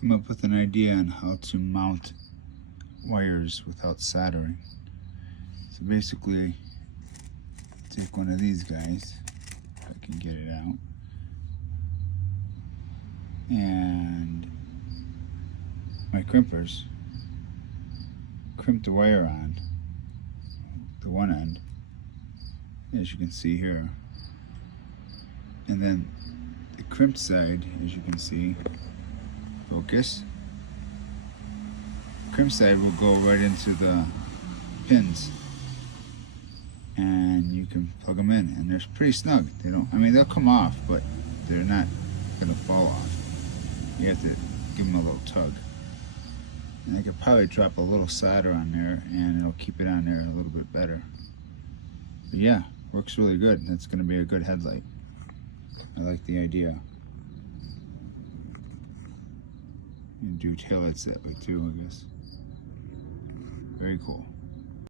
came up with an idea on how to mount wires without soldering. So basically, take one of these guys, if I can get it out, and my crimpers, crimp the wire on the one end, as you can see here, and then the crimped side, as you can see, focus, the crimped side will go right into the pins, and you can plug them in, and they're pretty snug. They don't, I mean, they'll come off, but they're not gonna fall off. You have to give them a little tug. And I could probably drop a little solder on there and it'll keep it on there a little bit better. But yeah, works really good. That's gonna be a good headlight. I like the idea. You can do taillights that way too, I guess. Very cool.